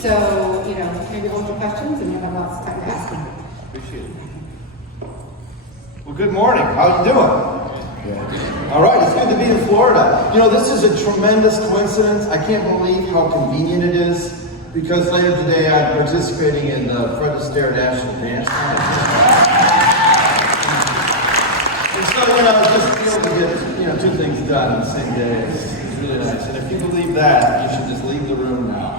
So, maybe hold your questions and you'll have lots of time to ask them. Appreciate it. Well, good morning. How you doing? Good. All right, it's good to be in Florida. This is a tremendous coincidence. I can't believe how convenient it is because later today I'm participating in the Fred Astaire National Dance. And so, just be able to get, two things done on the same day is really nice. And if you believe that, you should just leave the room now.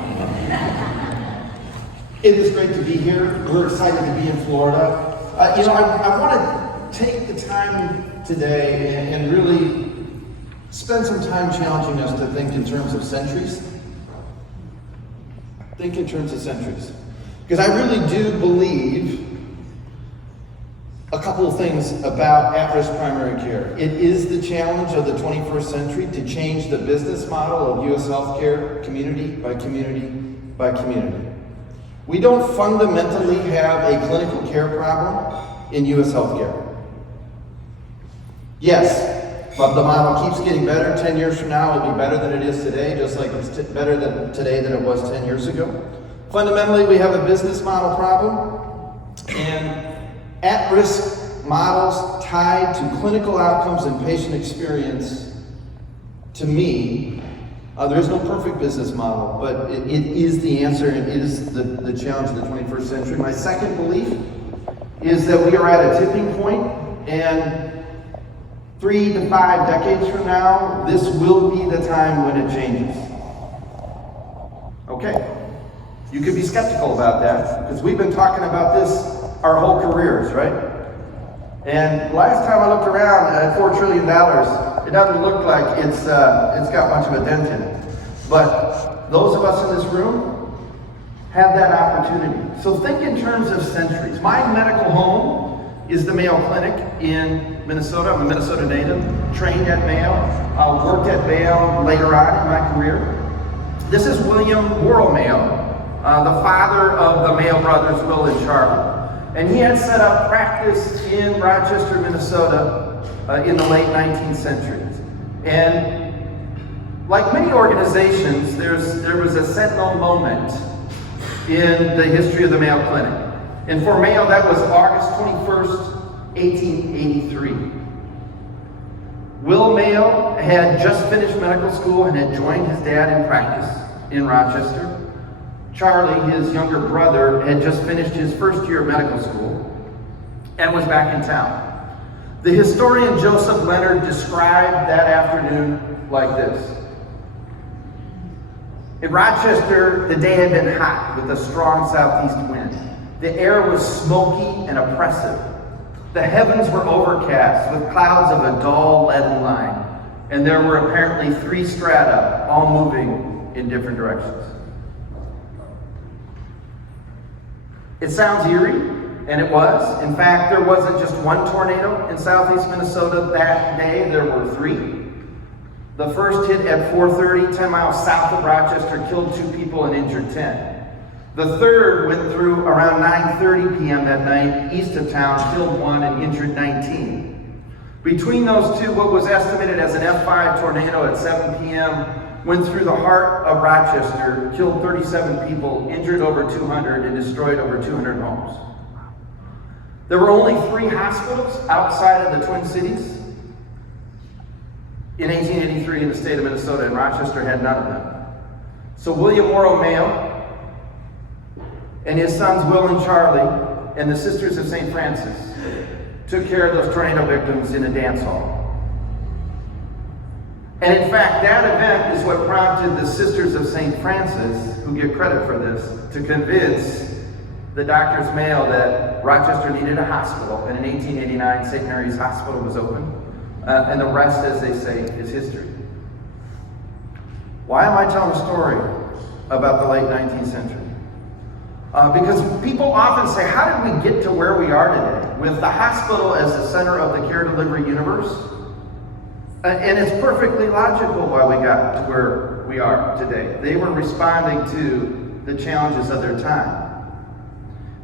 It is great to be here. We're excited to be in Florida. I want to take the time today and really spend some time challenging us to think in terms of centuries. Think in terms of centuries. Because I really do believe a couple of things about at-risk primary care. It is the challenge of the 21st century to change the business model of U.S. healthcare community by community by community. We don't fundamentally have a clinical care problem in U.S. healthcare. Yes, but the model keeps getting better. 10 years from now, it'll be better than it is today, just like it's better than today than it was 10 years ago. Fundamentally, we have a business model problem, and at-risk models tied to clinical outcomes and patient experience, to me, there is no perfect business model, but it is the answer, and it is the challenge of the 21st century. My second belief is that we are at a tipping point, and 3 to 5 decades from now, this will be the time when it changes. Okay, you could be skeptical about that, because we've been talking about this our whole careers, right? And last time I looked around at $4 trillion, it doesn't look like it's got much of a dent in it. But those of us in this room have that opportunity. So think in terms of centuries. My medical home is the Mayo Clinic in Minnesota. I'm a Minnesota native, trained at Mayo, worked at Mayo later on in my career. This is William Worrell Mayo, the father of the Mayo brothers, Will and Charlie. And he had set up practice in Rochester, Minnesota in the late 19th century. And like many organizations, there was a sentinel moment in the history of the Mayo Clinic. And for Mayo, that was August 21st, 1883. Will Mayo had just finished medical school and had joined his dad in practice in Rochester. Charlie, his younger brother, had just finished his first year of medical school and was back in town. The historian Joseph Leonard described that afternoon like this. In Rochester, the day had been hot with a strong southeast wind. The air was smoky and oppressive. The heavens were overcast with clouds of a dull leaden line, and there were apparently 3 strata, all moving in different directions. It sounds eerie, and it was. In fact, there wasn't just one tornado in southeast Minnesota that day, there were 3. The first hit at 4:30, 10 miles south of Rochester, killed 2 people and injured 10. The third went through around 9:30 p.m. that night, east of town, killed 1 and injured 19. Between those two, what was estimated as an F5 tornado at 7 p.m. went through the heart of Rochester, killed 37 people, injured over 200, and destroyed over 200 homes. There were only 3 hospitals outside of the Twin Cities in 1883 in the state of Minnesota, and Rochester had none of them. So William Worrell Mayo and his sons Will and Charlie and the Sisters of St. Francis took care of those tornado victims in a dance hall. And in fact, that event is what prompted the Sisters of St. Francis, who get credit for this, to convince the Doctors Mayo that Rochester needed a hospital. And in 1889, St. Mary's Hospital was opened. And the rest, as they say, is history. Why am I telling a story about the late 19th century? Because people often say, how did we get to where we are today? With the hospital as the center of the care delivery universe? And it's perfectly logical why we got to where we are today. They were responding to the challenges of their time.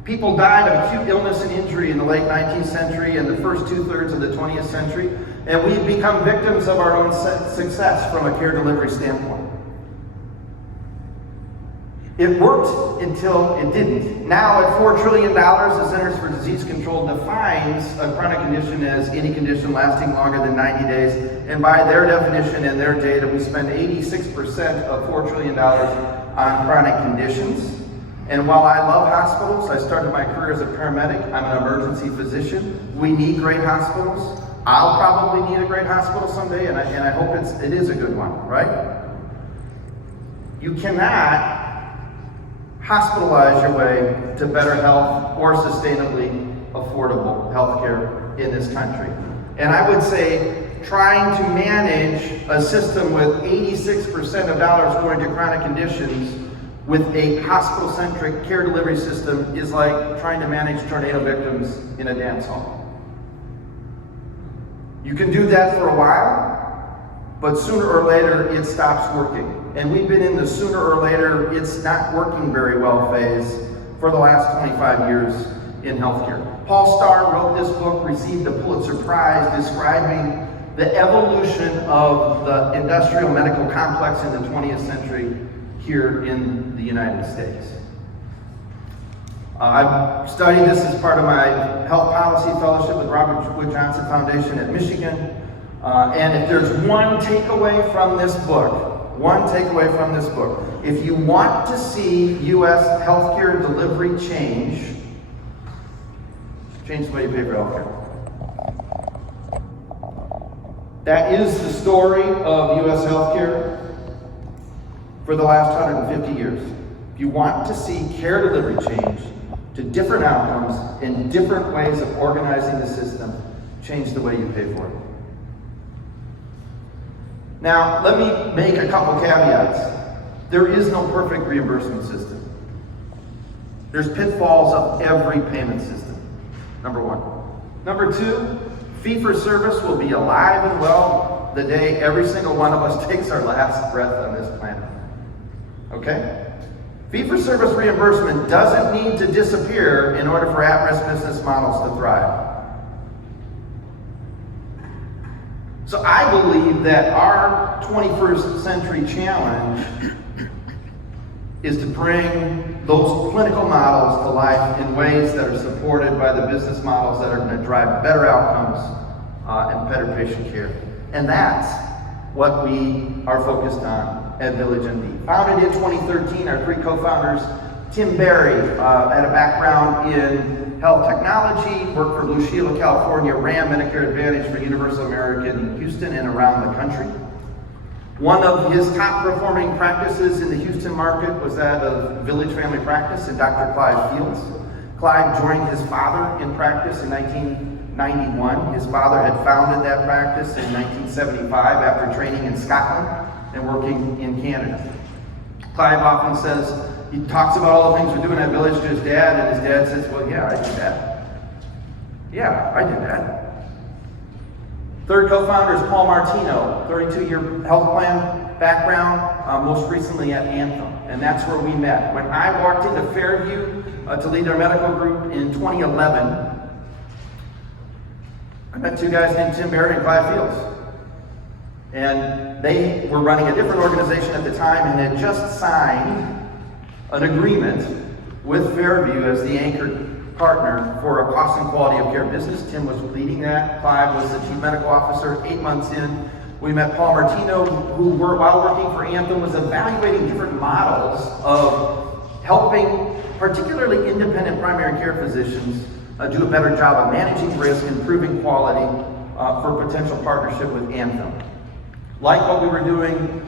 People died of acute illness and injury in the late 19th century and the first 2/3 of the 20th century, and we've become victims of our own success from a care delivery standpoint. It worked until it didn't. Now at $4 trillion, the Centers for Disease Control defines a chronic condition as any condition lasting longer than 90 days. And by their definition and their data, we spend 86% of $4 trillion on chronic conditions. And while I love hospitals, I started my career as a paramedic. I'm an emergency physician. We need great hospitals. I'll probably need a great hospital someday, and I hope it is a good one, right? You cannot hospitalize your way to better health or sustainably affordable health care in this country. And I would say trying to manage a system with 86% of dollars going to chronic conditions with a hospital-centric care delivery system is like trying to manage tornado victims in a dance hall. You can do that for a while, but sooner or later it stops working. And we've been in the sooner or later it's not working very well phase for the last 25 years in healthcare. Paul Starr wrote this book, received a Pulitzer Prize, describing the evolution of the industrial medical complex in the 20th century here in the United States. I've studied this as part of my health policy fellowship with Robert Wood Johnson Foundation at Michigan. And if there's one takeaway from this book, if you want to see U.S. healthcare delivery change the way you pay for healthcare. That is the story of U.S. healthcare for the last 150 years. If you want to see care delivery change to different outcomes and different ways of organizing the system, change the way you pay for it. Now, let me make a couple caveats. There is no perfect reimbursement system. There's pitfalls of every payment system, number one. Number two, fee-for-service will be alive and well the day every single one of us takes our last breath on this planet. Okay? Fee-for-service reimbursement doesn't need to disappear in order for at-risk business models to thrive. So I believe that our 21st century challenge is to bring those clinical models to life in ways that are supported by the business models that are going to drive better outcomes and better patient care. And that's what we are focused on at VillageMD. Founded in 2013, our three co-founders, Tim Berry had a background in health technology, worked for Blue Shield of California, ran Medicare Advantage for Universal American in Houston and around the country. One of his top performing practices in the Houston market was that of Village Family Practice and Dr. Clive Fields. Clive joined his father in practice in 1991. His father had founded that practice in 1975 after training in Scotland and working in Canada. Clive often says, he talks about all the things we're doing at Village to his dad, and his dad says, well, yeah, I did that. Yeah, I did that. Third co-founder is Paul Martino, 32-year health plan background, most recently at Anthem, and that's where we met. When I walked into Fairview to lead our medical group in 2011, I met two guys named Tim Berry and Clive Fields. And they were running a different organization at the time and had just signed an agreement with Fairview as the anchor partner for a cost and quality of care business. Tim was leading that. Clive was the chief medical officer. 8 months in, we met Paul Martino, who, while working for Anthem, was evaluating different models of helping particularly independent primary care physicians do a better job of managing risk, improving quality for potential partnership with Anthem. Like what we were doing,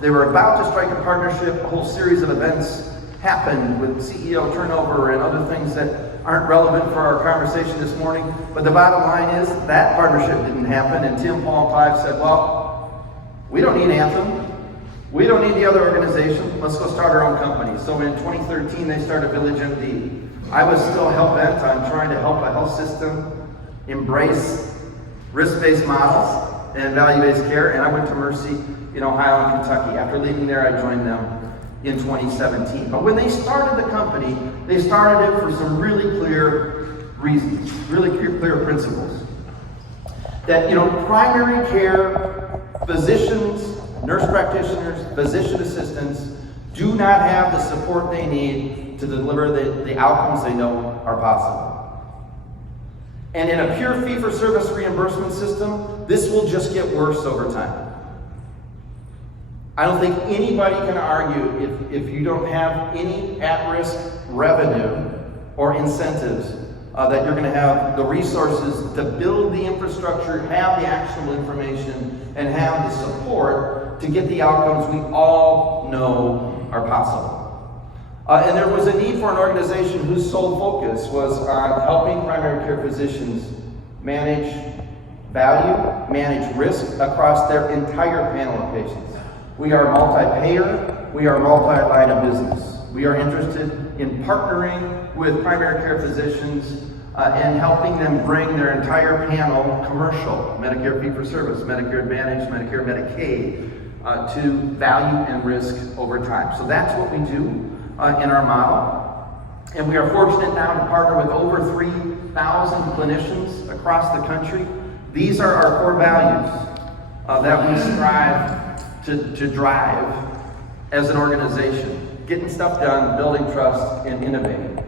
they were about to strike a partnership. A whole series of events happened with CEO turnover and other things that aren't relevant for our conversation this morning. But the bottom line is that partnership didn't happen, and Tim, Paul, and Clive said, well, we don't need Anthem. We don't need the other organization. Let's go start our own company. So in 2013, they started VillageMD. I was still hell-bent on trying to help a health system embrace risk-based models and value-based care, and I went to Mercy in Ohio and Kentucky. After leaving there, I joined them in 2017. But when they started the company, they started it for some really clear reasons, really clear principles. That, primary care physicians, nurse practitioners, physician assistants do not have the support they need to deliver the outcomes they know are possible. And in a pure fee-for-service reimbursement system, this will just get worse over time. I don't think anybody can argue if you don't have any at-risk revenue or incentives that you're going to have the resources to build the infrastructure, have the actionable information, and have the support to get the outcomes we all know are possible. And there was a need for an organization whose sole focus was on helping primary care physicians manage value, manage risk across their entire panel of patients. We are multi-payer, we are multi-line of business. We are interested in partnering with primary care physicians and helping them bring their entire panel, commercial, Medicare fee-for-service, Medicare Advantage, Medicare Medicaid, to value and risk over time. So that's what we do in our model. And we are fortunate now to partner with over 3,000 clinicians across the country. These are our core values that we strive to drive as an organization. Getting stuff done, building trust, and innovating.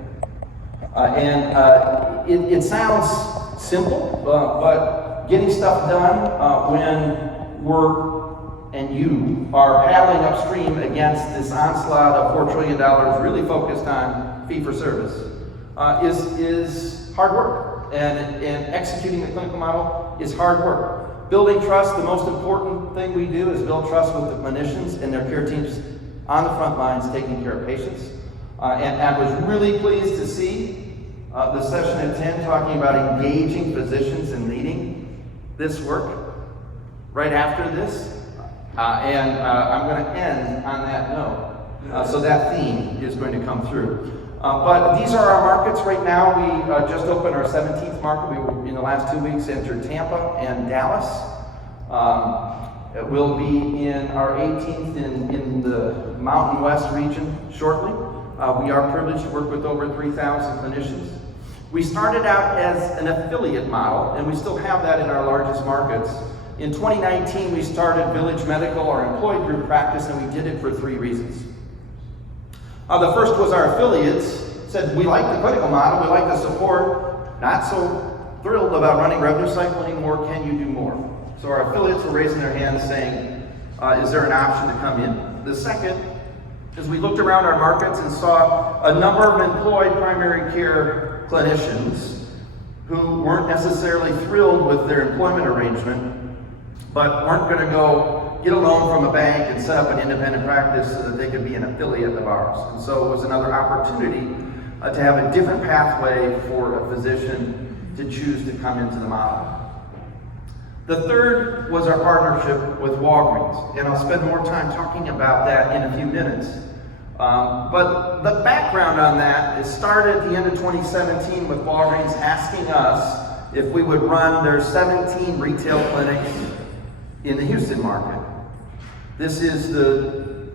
It sounds simple, but getting stuff done when we're and you are paddling upstream against this onslaught of $4 trillion really focused on fee-for-service is hard work. And executing the clinical model is hard work. Building trust, the most important thing we do is build trust with the clinicians and their care teams on the front lines taking care of patients. And I was really pleased to see the session at 10 talking about engaging physicians in leading this work right after this. I'm going to end on that note. So that theme is going to come through. But these are our markets right now. We just opened our 17th market. We were, in the last 2 weeks, entered Tampa and Dallas. We'll be in our 18th in the Mountain West region shortly. We are privileged to work with over 3,000 clinicians. We started out as an affiliate model, and we still have that in our largest markets. In 2019, we started Village Medical, our employed group practice, and we did it for 3 reasons. The first was our affiliates said, we like the clinical model, we like the support, not so thrilled about running revenue cycle anymore, can you do more? So our affiliates were raising their hands saying, is there an option to come in? The second is we looked around our markets and saw a number of employed primary care clinicians who weren't necessarily thrilled with their employment arrangement, but weren't going to go get a loan from a bank and set up an independent practice so that they could be an affiliate of ours. And so it was another opportunity to have a different pathway for a physician to choose to come into the model. The third was our partnership with Walgreens, and I'll spend more time talking about that in a few minutes. But the background on that is started at the end of 2017 with Walgreens asking us if we would run their 17 retail clinics in the Houston market. This is the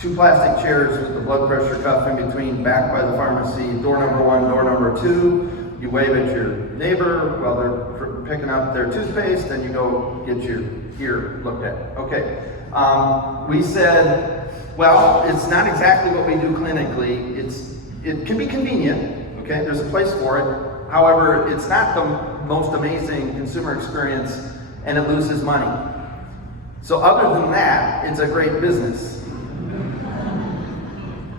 2 plastic chairs with the blood pressure cuff in between, backed by the pharmacy, door number 1, door number 2. You wave at your neighbor while they're picking up their toothpaste, and you go get your ear looked at. Okay. We said, well, it's not exactly what we do clinically. It can be convenient, okay? There's a place for it. However, it's not the most amazing consumer experience, and it loses money. So other than that, it's a great business.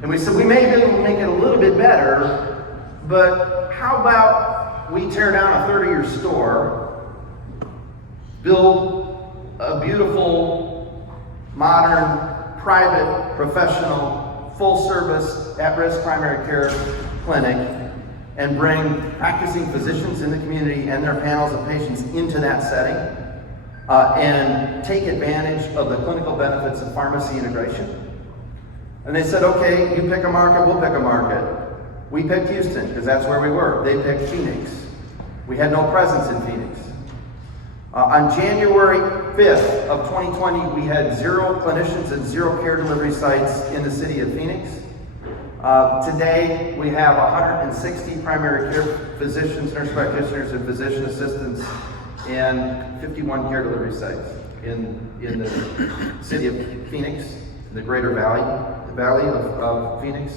And we said, we may be able to make it a little bit better, but how about we tear down a 30-year store, build a beautiful, modern, private, professional, full-service, at-risk primary care clinic, and bring practicing physicians in the community and their panels of patients into that setting, and take advantage of the clinical benefits of pharmacy integration. And they said, okay, you pick a market, we'll pick a market. We picked Houston, because that's where we were. They picked Phoenix. We had no presence in Phoenix. On January 5th of 2020, we had 0 clinicians and 0 care delivery sites in the city of Phoenix. Today, we have 160 primary care physicians, nurse practitioners, and physician assistants, and 51 care delivery sites in the city of Phoenix, in the Greater Valley. Valley of Phoenix,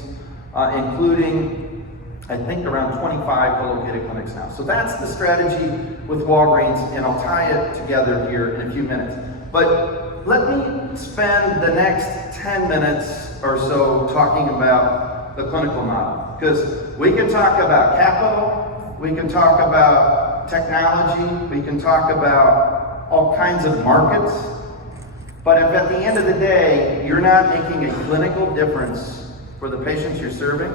including, I think, around 25 co-located clinics now. So that's the strategy with Walgreens, and I'll tie it together here in a few minutes. But let me spend the next 10 minutes or so talking about the clinical model, because we can talk about capital, we can talk about technology, we can talk about all kinds of markets, but if at the end of the day you're not making a clinical difference for the patients you're serving,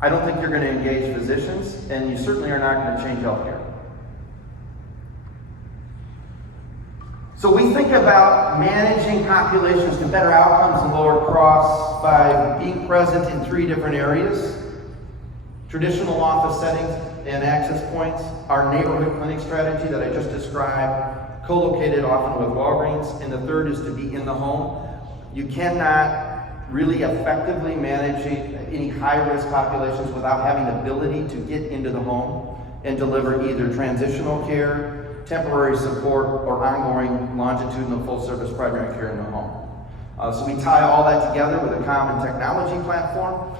I don't think you're going to engage physicians, and you certainly are not going to change healthcare. So we think about managing populations to better outcomes and lower costs by being present in 3 different areas: traditional office settings and access points, our neighborhood clinic strategy that I just described, co-located often with Walgreens, and the third is to be in the home. You cannot really effectively manage any high-risk populations without having the ability to get into the home and deliver either transitional care, temporary support, or ongoing longitudinal full-service primary care in the home. So we tie all that together with a common technology platform.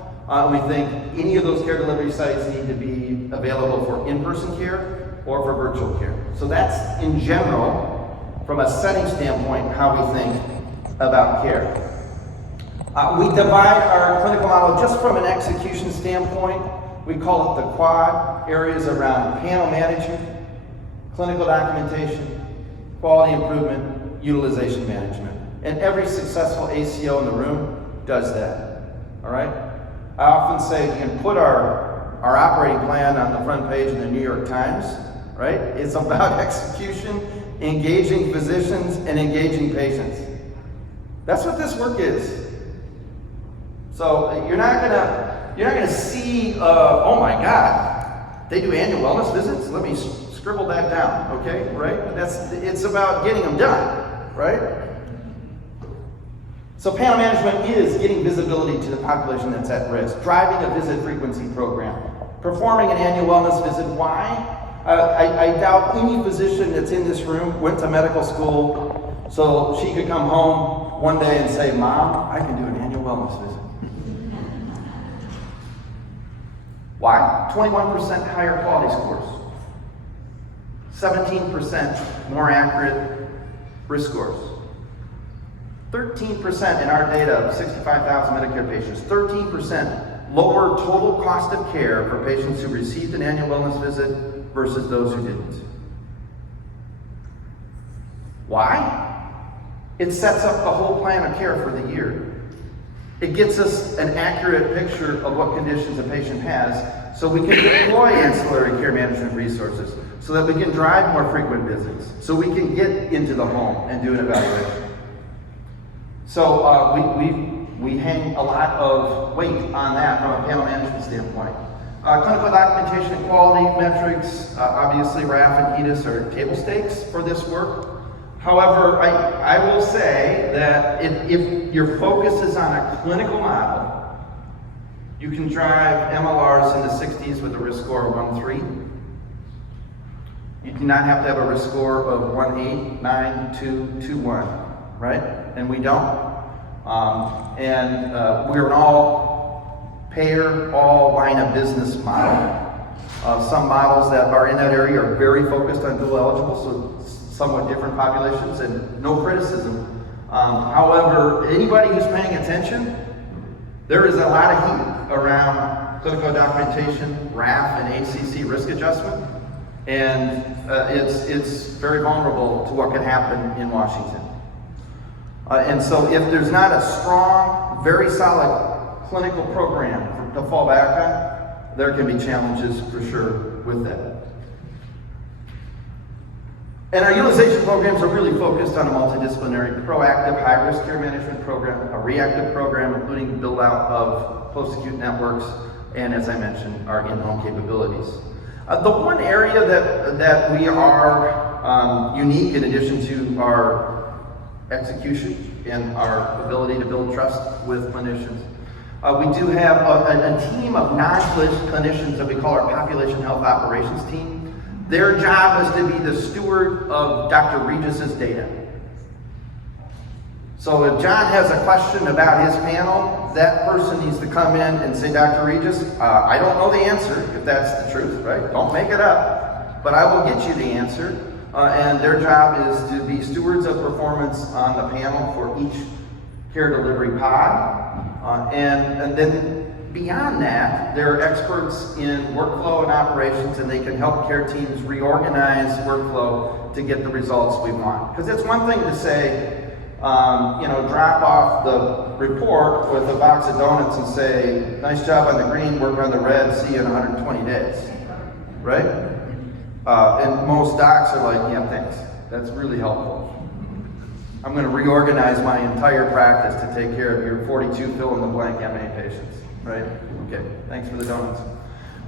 We think any of those care delivery sites need to be available for in-person care or for virtual care. So that's, in general, from a setting standpoint, how we think about care. We divide our clinical model just from an execution standpoint. We call it the quad areas around panel management, clinical documentation, quality improvement, utilization management. And every successful ACO in the room does that, all right? I often say you can put our operating plan on the front page of the New York Times, right? It's about execution, engaging physicians, and engaging patients. That's what this work is. So you're not gonna see, oh my God, they do annual wellness visits? Let me scribble that down, okay, right? It's about getting them done, right? So panel management is getting visibility to the population that's at risk, driving a visit frequency program, performing an annual wellness visit. Why? I doubt any physician that's in this room went to medical school so she could come home one day and say, Mom, I can do an annual wellness visit. Why? 21% higher quality scores, 17% more accurate risk scores, 13% in our data of 65,000 Medicare patients, 13% lower total cost of care for patients who received an annual wellness visit versus those who didn't. Why? It sets up the whole plan of care for the year. It gets us an accurate picture of what conditions a patient has, so we can deploy ancillary care management resources, so that we can drive more frequent visits, so we can get into the home and do an evaluation. So we hang a lot of weight on that from a panel management standpoint. Clinical documentation and quality metrics, obviously RAF and HEDIS are table stakes for this work. However, I will say that if your focus is on a clinical model, you can drive MLRs in the 60s with a risk score of 1.3. You do not have to have a risk score of 1.8, 9, 2, 2, 1, right? And we don't. We're an all payer, all line of business model. Some models that are in that area are very focused on dual eligible, so somewhat different populations, and no criticism. However, anybody who's paying attention, there is a lot of heat around clinical documentation, RAF, and ACC risk adjustment, and it's very vulnerable to what can happen in Washington. And so if there's not a strong, very solid clinical program to fall back on, there can be challenges for sure with that. And our utilization programs are really focused on a multidisciplinary, proactive, high-risk care management program, a reactive program, including build-out of post-acute networks, and as I mentioned, our in-home capabilities. The one area that we are unique, in addition to our execution and our ability to build trust with clinicians, we do have a team of non-clinicians that we call our population health operations team. Their job is to be the steward of Dr. Regis's data. So if John has a question about his panel, that person needs to come in and say, Dr. Regis, I don't know the answer, if that's the truth, right? Don't make it up, but I will get you the answer. And their job is to be stewards of performance on the panel for each care delivery pod. And then beyond that, they're experts in workflow and operations, and they can help care teams reorganize workflow to get the results we want. Because it's one thing to say, drop off the report with a box of donuts and say, nice job on the green, work on the red, see you in 120 days, right? And most docs are like, yeah, thanks. That's really helpful. I'm going to reorganize my entire practice to take care of your 42 fill-in-the-blank MA patients, right? Okay, thanks for the donuts.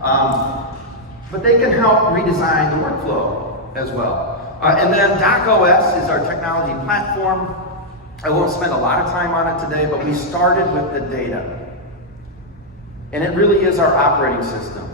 But they can help redesign the workflow as well. And then DocOS is our technology platform. I won't spend a lot of time on it today, but we started with the data. And it really is our operating system.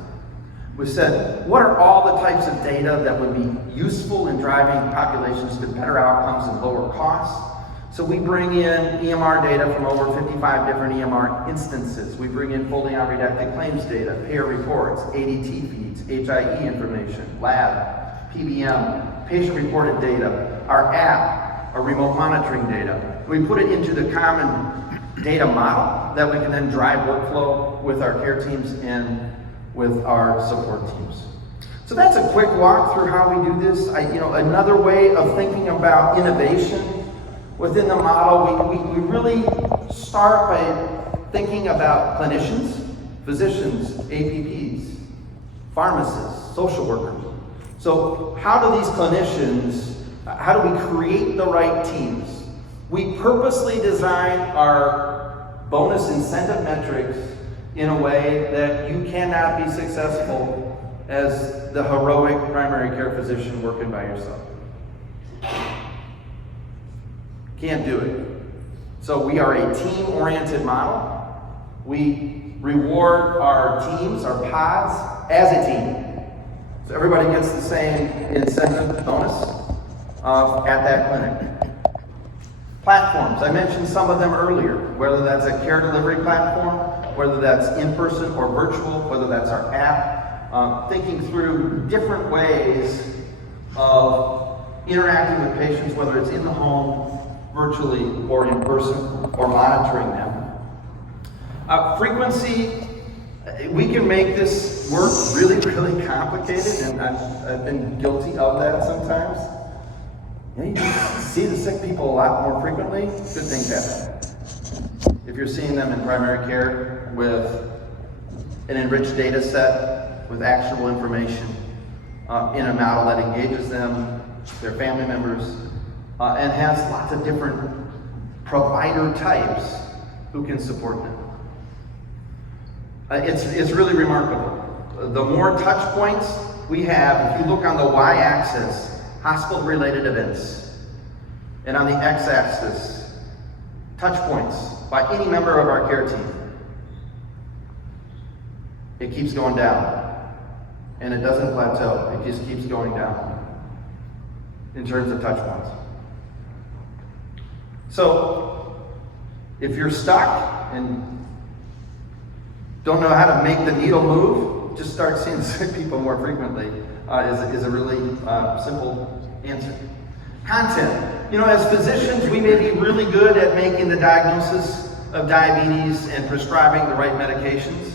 We said, what are all the types of data that would be useful in driving populations to better outcomes and lower costs? So we bring in EMR data from over 55 different EMR instances. We bring in fully unredacted claims data, payer reports, ADT feeds, HIE information, lab, PBM, patient-reported data, our app, our remote monitoring data. We put it into the common data model that we can then drive workflow with our care teams and with our support teams. So that's a quick walk through how we do this. Another way of thinking about innovation within the model, we really start by thinking about clinicians, physicians, APPs, pharmacists, social workers. So how do these clinicians, how do we create the right teams? We purposely design our bonus incentive metrics in a way that you cannot be successful as the heroic primary care physician working by yourself. Can't do it. So we are a team-oriented model. We reward our teams, our pods, as a team. So everybody gets the same incentive bonus at that clinic. Platforms, I mentioned some of them earlier, whether that's a care delivery platform, whether that's in-person or virtual, whether that's our app, thinking through different ways of interacting with patients, whether it's in the home, virtually, or in person, or monitoring them. Frequency, we can make this work really, really complicated, and I've been guilty of that sometimes. You see the sick people a lot more frequently, good things happen. If you're seeing them in primary care with an enriched data set, with actionable information, in a model that engages them, their family members, and has lots of different provider types who can support them. It's really remarkable. The more touch points we have, if you look on the y-axis, hospital-related events, and on the x-axis, touch points by any member of our care team, it keeps going down. And it doesn't plateau, it just keeps going down in terms of touch points. So, if you're stuck and don't know how to make the needle move, just start seeing sick people more frequently is a really simple answer. Content. As physicians, we may be really good at making the diagnosis of diabetes and prescribing the right medications.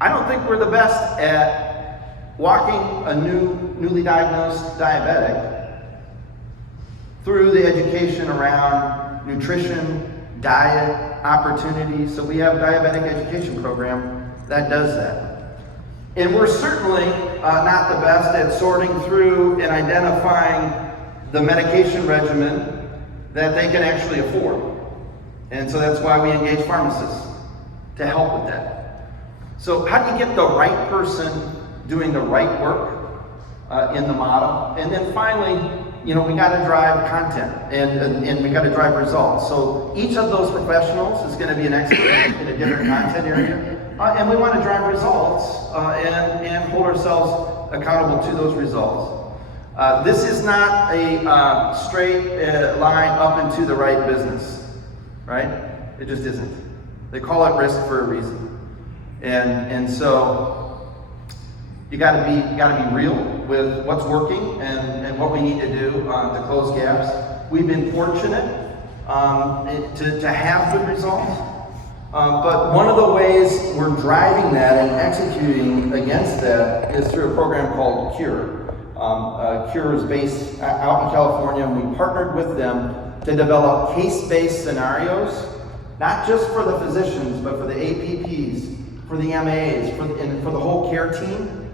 I don't think we're the best at walking a newly diagnosed diabetic through the education around nutrition, diet, opportunities. So we have a diabetic education program that does that. And we're certainly not the best at sorting through and identifying the medication regimen that they can actually afford. And so that's why we engage pharmacists to help with that. So how do you get the right person doing the right work in the model? And then finally, we got to drive content and we got to drive results. So each of those professionals is going to be an expert in a different content area. And we want to drive results and hold ourselves accountable to those results. This is not a straight line up into the right business. right? It just isn't. They call it risk for a reason. And so you gotta be real with what's working and what we need to do to close gaps. We've been fortunate to have good results. But one of the ways we're driving that and executing against that is through a program called CURE. CURE is based out in California, and we partnered with them to develop case-based scenarios, not just for the physicians, but for the APPs, for the MAs, and for the whole care team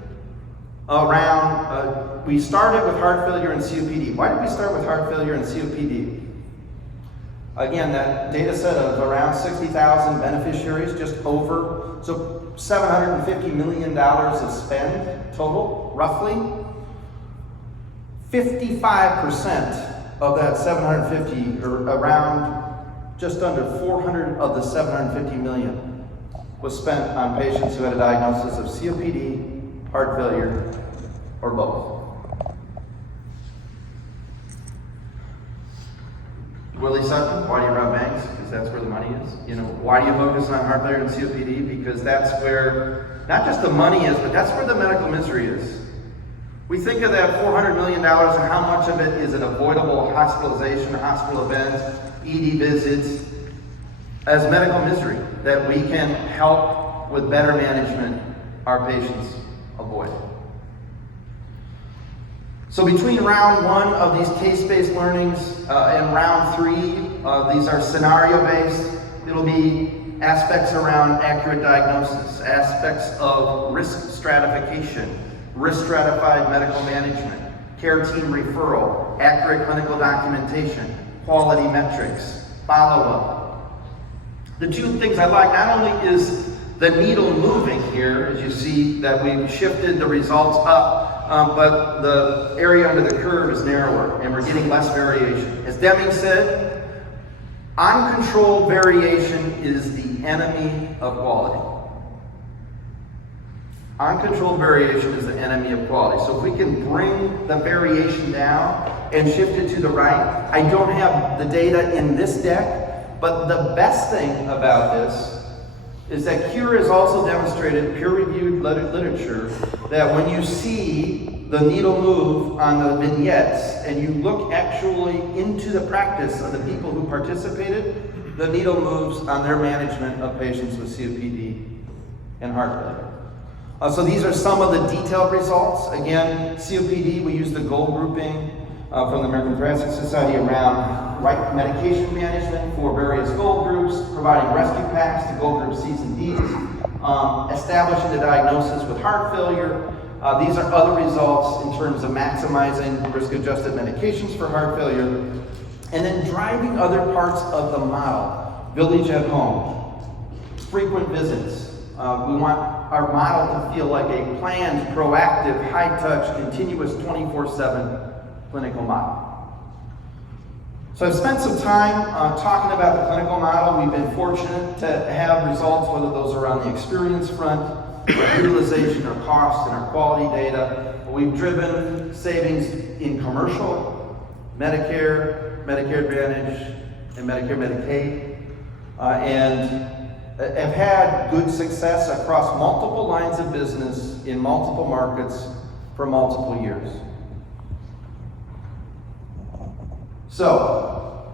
around, we started with heart failure and COPD. Why did we start with heart failure and COPD? Again, that data set of around 60,000 beneficiaries, just over, so $750 million of spend total, roughly. 55% of that 750, or around just under 400 of the 750 million, was spent on patients who had a diagnosis of COPD, heart failure, or both. Willie Sutton, why do you rob banks? Because that's where the money is. You know, why do you focus on heart failure and COPD? Because that's where, not just the money is, but that's where the medical misery is. We think of that $400 million and how much of it is an avoidable hospitalization, hospital events, ED visits, as medical misery that we can help with better management our patients avoid. So between round one of these case-based learnings and round three, these are scenario-based. It'll be aspects around accurate diagnosis, aspects of risk stratification, risk-stratified medical management, care team referral, accurate clinical documentation, quality metrics, follow-up. The two things I like, not only is the needle moving here, as you see that we've shifted the results up, but the area under the curve is narrower and we're getting less variation. As Deming said, uncontrolled variation is the enemy of quality. Uncontrolled variation is the enemy of quality. So if we can bring the variation down and shift it to the right, I don't have the data in this deck, but the best thing about this is that CURE has also demonstrated peer-reviewed literature that when you see the needle move on the vignettes and you look actually into the practice of the people who participated, the needle moves on their management of patients with COPD and heart failure. So these are some of the detailed results. Again, COPD, we use the goal grouping from the American Thoracic Society around right medication management for various goal groups, providing rescue packs to goal group C's and D's, establishing the diagnosis with heart failure. These are other results in terms of maximizing risk-adjusted medications for heart failure, and then driving other parts of the model. Village at home, frequent visits. We want our model to feel like a planned, proactive, high-touch, continuous 24/7 clinical model. So I've spent some time talking about the clinical model. We've been fortunate to have results, whether those are on the experience front, or utilization or cost, and our quality data. We've driven savings in commercial, Medicare, Medicare Advantage, and Medicare Medicaid, and have had good success across multiple lines of business in multiple markets for multiple years. So,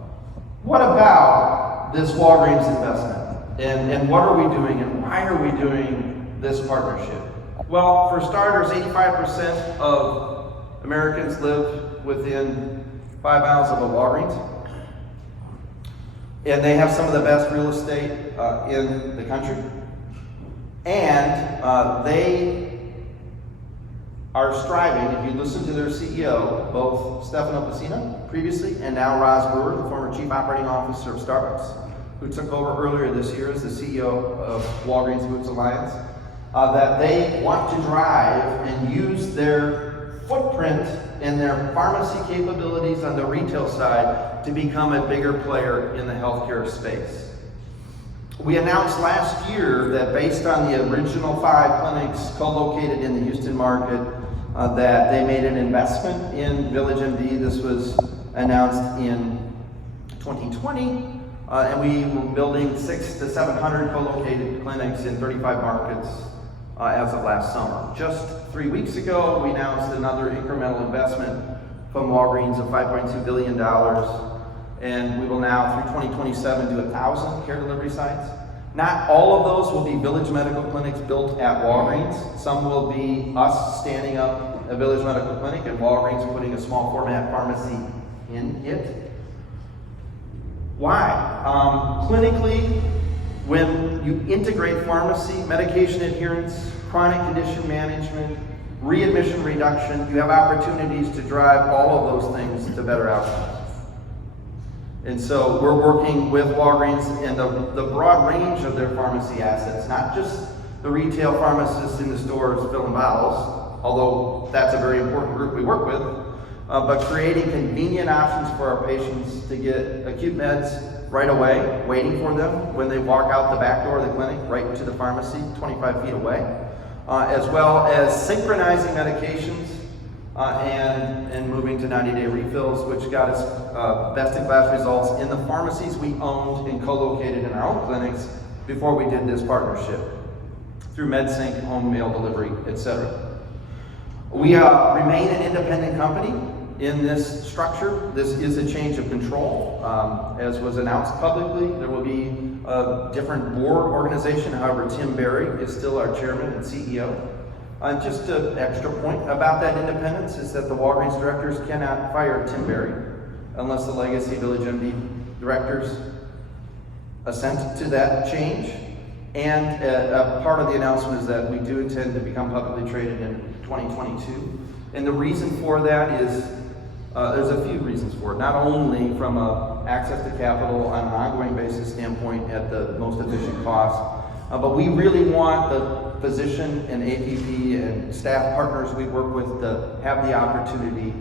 what about this Walgreens investment? And what are we doing and why are we doing this partnership? Well, for starters, 85% of Americans live within 5 miles of a Walgreens. And they have some of the best real estate in the country. And they are striving, if you listen to their CEO, both Stefano Pacina previously, and now Roz Brewer, the former Chief Operating Officer of Starbucks, who took over earlier this year as the CEO of Walgreens Boots Alliance, that they want to drive and use their footprint and their pharmacy capabilities on the retail side to become a bigger player in the healthcare space. We announced last year that based on the original 5 clinics co-located in the Houston market, that they made an investment in VillageMD. This was announced in 2020. and we were building 600 to 700 co-located clinics in 35 markets as of last summer. Just 3 weeks ago, we announced another incremental investment from Walgreens of $5.2 billion, and we will now, through 2027, do 1,000 care delivery sites. Not all of those will be Village Medical Clinics built at Walgreens. Some will be us standing up a Village Medical Clinic and Walgreens putting a small format pharmacy in it. Why? Clinically, when you integrate pharmacy, medication adherence, chronic condition management, readmission reduction, you have opportunities to drive all of those things to better outcomes. And so we're working with Walgreens and the broad range of their pharmacy assets, not just the retail pharmacists in the stores filling bottles, although that's a very important group we work with, but creating convenient options for our patients to get acute meds right away, waiting for them when they walk out the back door of the clinic, right to the pharmacy, 25 feet away, as well as synchronizing medications and moving to 90-day refills, which got us best-in-class results in the pharmacies we owned and co-located in our own clinics before we did this partnership through MedSync, home mail delivery, etc. We remain an independent company in this structure. This is a change of control. As was announced publicly, there will be a different board organization. However, Tim Berry is still our chairman and CEO. Just an extra point about that independence is that the Walgreens directors cannot fire Tim Berry unless the Legacy Village MD directors assent to that change. And a part of the announcement is that we do intend to become publicly traded in 2022. And the reason for that is, there's a few reasons for it. Not only from a access to capital on an ongoing basis standpoint at the most efficient cost, but we really want the physician and APP and staff partners we work with to have the opportunity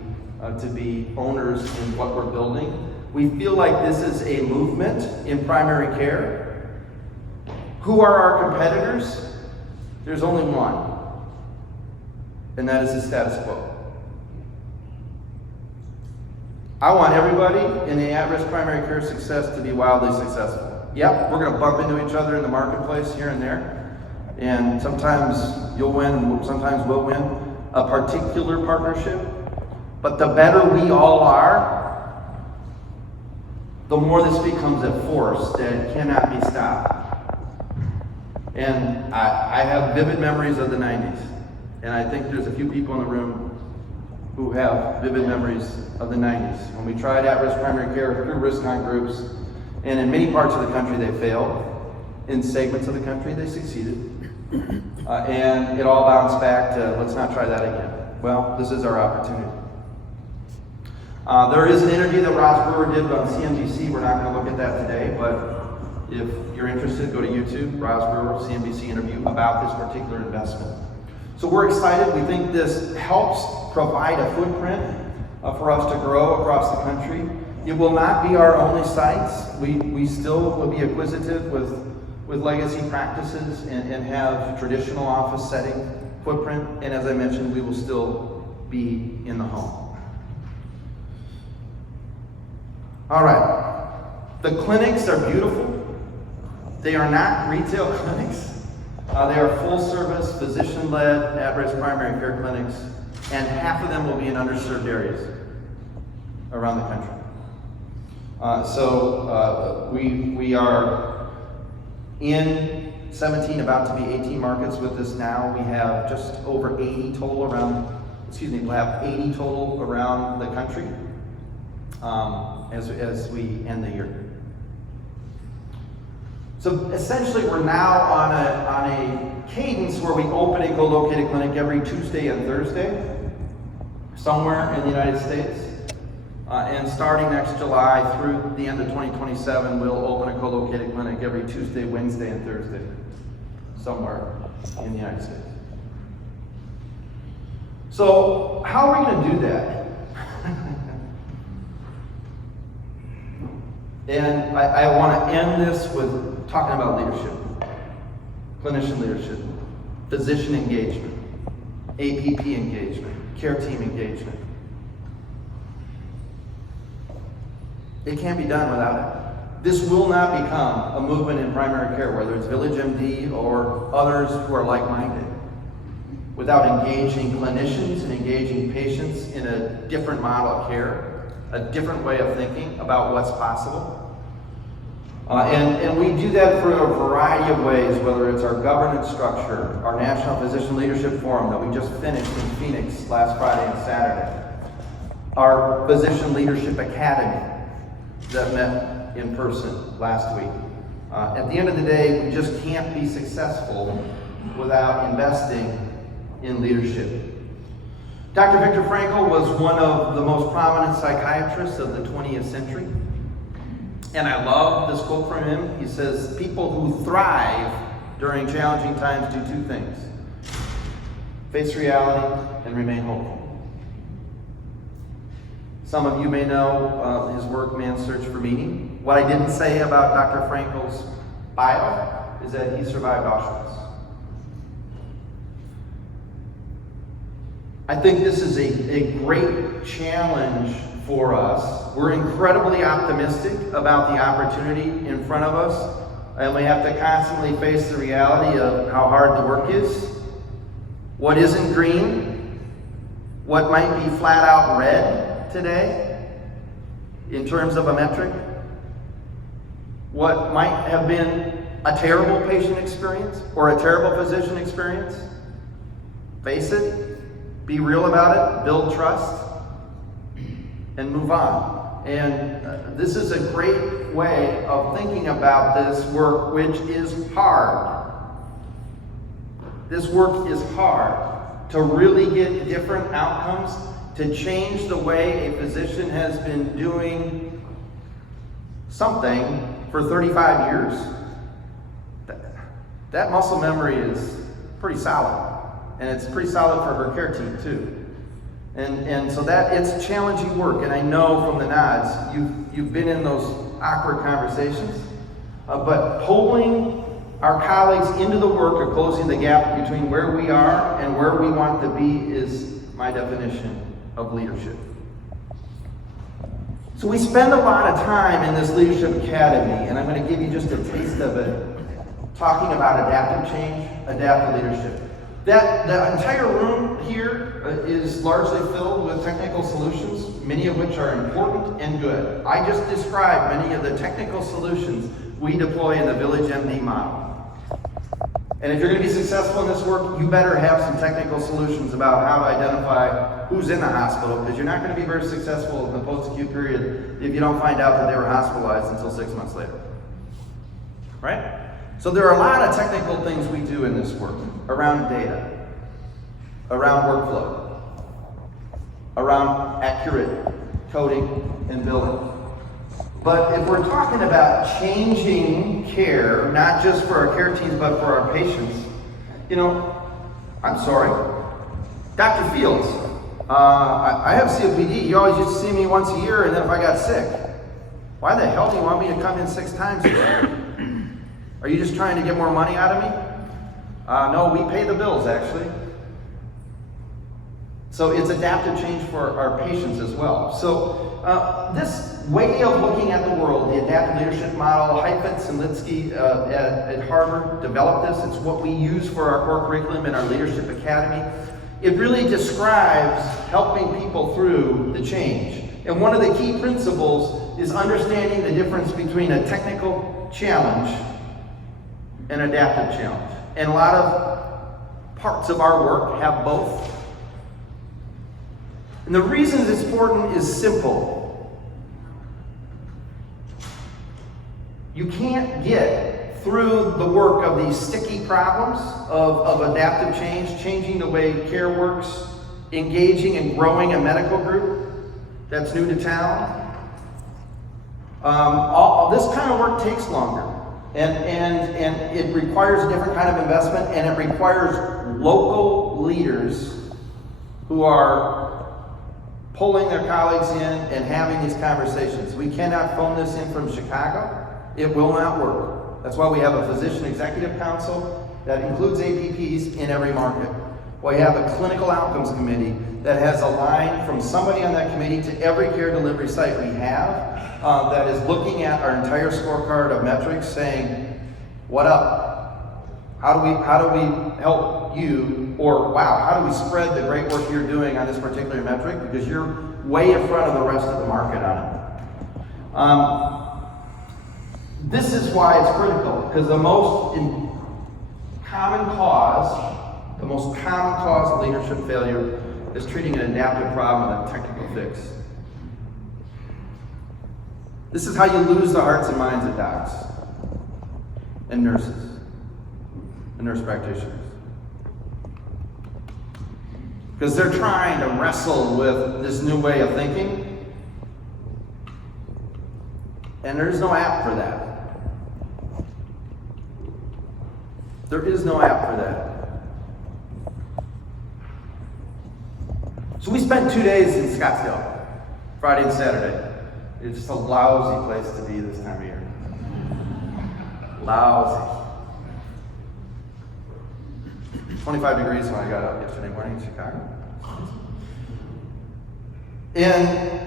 to be owners in what we're building. We feel like this is a movement in primary care. Who are our competitors? There's only one, and that is the status quo. I want everybody in the at-risk primary care success to be wildly successful. Yep, we're going to bump into each other in the marketplace here and there, and sometimes you'll win and sometimes we'll win a particular partnership, but the better we all are, the more this becomes a force that cannot be stopped. And I have vivid memories of the 90s, and I think there's a few people in the room who have vivid memories of the 90s, when we tried at-risk primary care through risk-on groups, and in many parts of the country they failed. In segments of the country they succeeded. And it all bounced back to, let's not try that again. Well, this is our opportunity. There is an interview that Roz Brewer did on CNBC. We're not going to look at that today, but if you're interested, go to YouTube, Roz Brewer, CNBC interview about this particular investment. So we're excited. We think this helps provide a footprint for us to grow across the country. It will not be our only sites. We still will be acquisitive with legacy practices and have traditional office setting footprint. And as I mentioned, we will still be in the home. All right. The clinics are beautiful. They are not retail clinics. They are full-service, physician-led, at-risk primary care clinics, and half of them will be in underserved areas around the country. We are in 17, about to be 18 markets with this now. We have just over 80 total around, we'll have 80 total around the country as we end the year. So essentially we're now on a cadence where we open a co-located clinic every Tuesday and Thursday, somewhere in the United States. And starting next July through the end of 2027, we'll open a co-located clinic every Tuesday, Wednesday, and Thursday, somewhere in the United States. So how are we going to do that? And I want to end this with talking about leadership, clinician leadership, physician engagement, APP engagement, care team engagement. It can't be done without it. This will not become a movement in primary care, whether it's Village MD or others who are like-minded, without engaging clinicians and engaging patients in a different model of care, a different way of thinking about what's possible. And we do that for a variety of ways, whether it's our governance structure, our National Physician Leadership Forum that we just finished in Phoenix last Friday and Saturday, our Physician Leadership Academy that met in person last week. At the end of the day, we just can't be successful without investing in leadership. Dr. Viktor Frankl was one of the most prominent psychiatrists of the 20th century. And I love this quote from him. He says, people who thrive during challenging times do two things: face reality and remain hopeful. Some of you may know his work, Man's Search for Meaning. What I didn't say about Dr. Frankl's bio is that he survived Auschwitz. I think this is a great challenge for us. We're incredibly optimistic about the opportunity in front of us, and we have to constantly face the reality of how hard the work is, what isn't green, what might be flat out red today in terms of a metric, what might have been a terrible patient experience or a terrible physician experience. Face it, be real about it, build trust, and move on. And this is a great way of thinking about this work, which is hard. This work is hard to really get different outcomes, to change the way a physician has been doing something for 35 years. That muscle memory is pretty solid, and it's pretty solid for her care team too. And so that it's challenging work, and I know from the nods you've been in those awkward conversations, but pulling our colleagues into the work of closing the gap between where we are and where we want to be is my definition of leadership. So we spend a lot of time in this Leadership Academy, and I'm going to give you just a taste of it, talking about adaptive change, adaptive leadership. The entire room here is largely filled with technical solutions, many of which are important and good. I just described many of the technical solutions we deploy in the Village MD model. And if you're going to be successful in this work, you better have some technical solutions about how to identify who's in the hospital, because you're not going to be very successful in the post-acute period if you don't find out that they were hospitalized until 6 months later. Right? So there are a lot of technical things we do in this work around data, around workflow, around accurate coding and billing. But if we're talking about changing care, not just for our care teams, but for our patients, I'm sorry, Dr. Fields, I have COPD. You always used to see me once a year, and then if I got sick, why the hell do you want me to come in 6 times a year? Are you just trying to get more money out of me? No, we pay the bills, actually. So it's adaptive change for our patients as well. So this way of looking at the world, the adaptive leadership model, Heifetz and Litsky at Harvard developed this. It's what we use for our core curriculum in our Leadership Academy. It really describes helping people through the change. And one of the key principles is understanding the difference between a technical challenge and adaptive challenge. And a lot of parts of our work have both. And the reason it's important is simple. You can't get through the work of these sticky problems of adaptive change, changing the way care works, engaging and growing a medical group that's new to town. All this kind of work takes longer. And it requires a different kind of investment, and it requires local leaders who are pulling their colleagues in and having these conversations. We cannot phone this in from Chicago. It will not work. That's why we have a Physician Executive Council that includes APPs in every market. We have a Clinical Outcomes Committee that has a line from somebody on that committee to every care delivery site we have. that is looking at our entire scorecard of metrics saying, what up? How do we help you? Or wow, how do we spread the great work you're doing on this particular metric? Because you're way in front of the rest of the market on it. This is why it's critical, because the most common cause of leadership failure is treating an adaptive problem with a technical fix. This is how you lose the hearts and minds of docs and nurses and nurse practitioners. Because they're trying to wrestle with this new way of thinking, and there's no app for that. There is no app for that. So we spent 2 days in Scottsdale, Friday and Saturday. It's just a lousy place to be this time of year. Lousy. 25 degrees when I got up yesterday morning in Chicago. And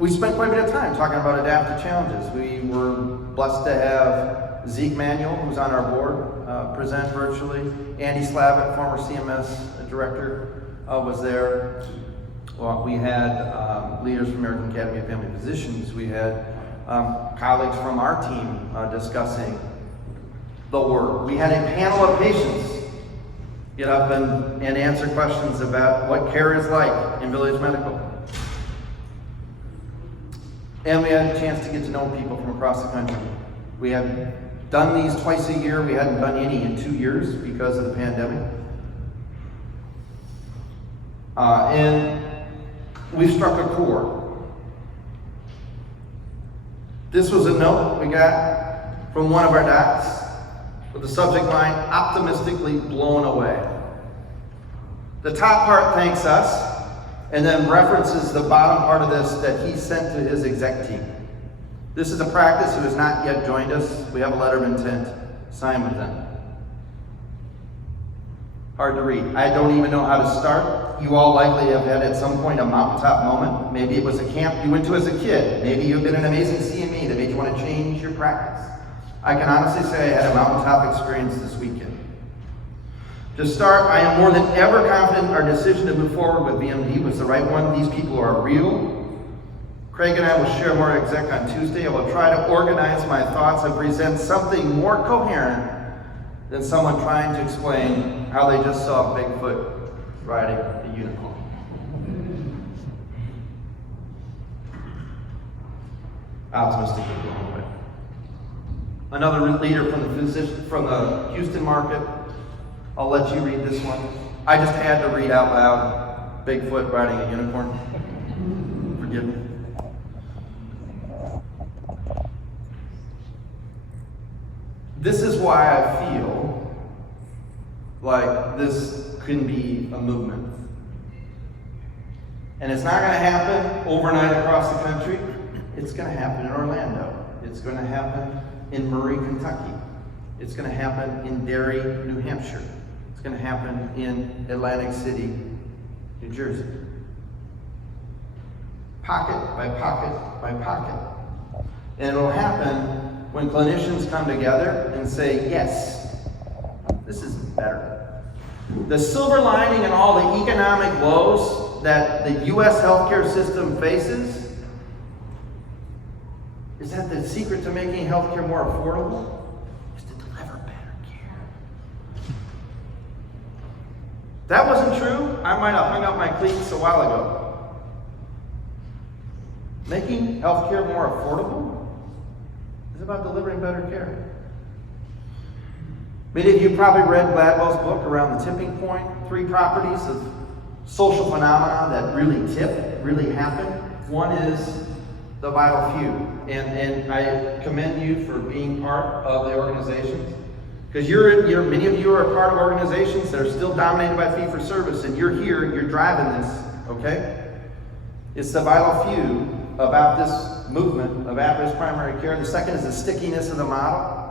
we spent quite a bit of time talking about adaptive challenges. We were blessed to have Zeke Manuel, who's on our board, present virtually. Andy Slavitt, former CMS director, was there. Well, we had leaders from American Academy of Family Physicians. We had colleagues from our team discussing the work. We had a panel of patients get up and answer questions about what care is like in Village Medical. And we had a chance to get to know people from across the country. We had done these twice a year. We hadn't done any in 2 years because of the pandemic. And we struck a chord. This was a note we got from one of our docs with the subject line, optimistically blown away. The top part thanks us, and then references the bottom part of this that he sent to his exec team. This is a practice who has not yet joined us. We have a letter of intent signed with them. Hard to read. I don't even know how to start. You all likely have had at some point a mountaintop moment. Maybe it was a camp you went to as a kid. Maybe you've been an amazing CME that made you want to change your practice. I can honestly say I had a mountaintop experience this weekend. To start, I am more than ever confident our decision to move forward with VMD was the right one. These people are real. Craig and I will share more exec on Tuesday. I will try to organize my thoughts and present something more coherent than someone trying to explain how they just saw Bigfoot riding a unicorn. Optimistically blown away. Another leader from the Houston market. I'll let you read this one. I just had to read out loud, Bigfoot riding a unicorn. Forgive me. This is why I feel like this can be a movement. And it's not going to happen overnight across the country. It's going to happen in Orlando. It's going to happen in Murray, Kentucky. It's going to happen in Derry, New Hampshire. It's going to happen in Atlantic City, New Jersey. Pocket by pocket by pocket. And it'll happen when clinicians come together and say, yes, this is better. The silver lining in all the economic woes that the U.S. healthcare system faces is that the secret to making healthcare more affordable is to deliver better care. If that wasn't true, I might have hung up my cleats a while ago. Making healthcare more affordable is about delivering better care. Many of you probably read Gladwell's book around the tipping point, 3 properties of social phenomena that really tip, really happen. One is the vital few. And I commend you for being part of the organizations. Because many of you are a part of organizations that are still dominated by fee-for-service, and you're here, you're driving this, okay? It's the vital few about this movement of at-risk primary care. The second is the stickiness of the model.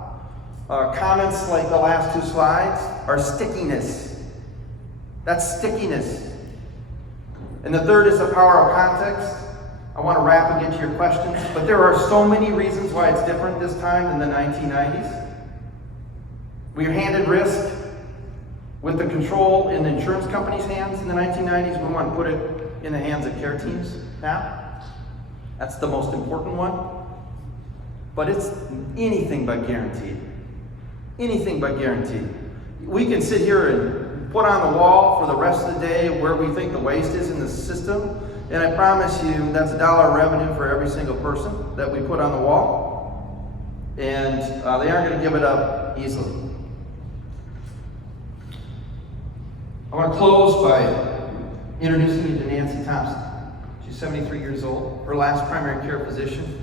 Comments like the last 2 slides are stickiness. That's stickiness. And the third is the power of context. I want to wrap and get to your questions, but there are so many reasons why it's different this time than the 1990s. We were handed risk with the control in the insurance company's hands in the 1990s. We want to put it in the hands of care teams now. That's the most important one. But it's anything but guaranteed. Anything but guaranteed. We can sit here and put on the wall for the rest of the day where we think the waste is in the system, and I promise you that's $1 revenue for every single person that we put on the wall, and they aren't going to give it up easily. I want to close by introducing you to Nancy Thompson. She's 73 years old. Her last primary care physician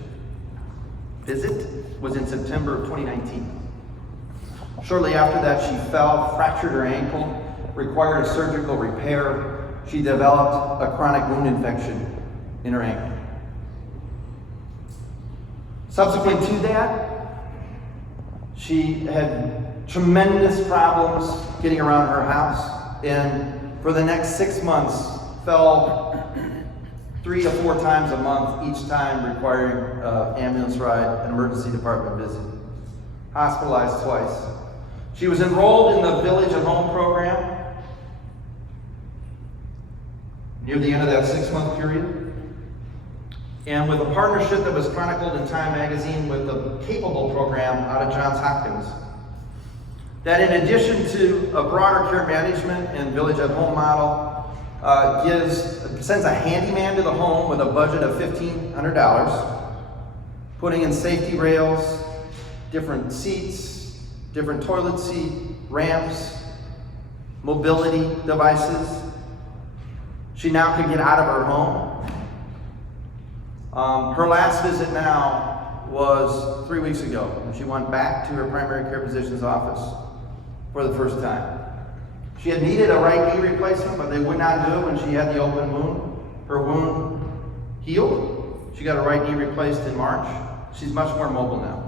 visit was in September of 2019. Shortly after that, she fell, fractured her ankle, required a surgical repair. She developed a chronic wound infection in her ankle. Subsequent to that, she had tremendous problems getting around her house, and for the next 6 months, fell 3 to 4 times a month, each time requiring an ambulance ride, an emergency department visit. Hospitalized twice. She was enrolled in the Village at Home program near the end of that 6-month period. And with a partnership that was chronicled in Time magazine with the Capable program out of Johns Hopkins, that in addition to a broader care management and Village at Home model, sends a handyman to the home with a budget of $1,500, putting in safety rails, different seats, different toilet seat, ramps, mobility devices. She now can get out of her home. Her last visit now was 3 weeks ago, when she went back to her primary care physician's office for the first time. She had needed a right knee replacement, but they would not do it when she had the open wound. Her wound healed. She got a right knee replaced in March. She's much more mobile now.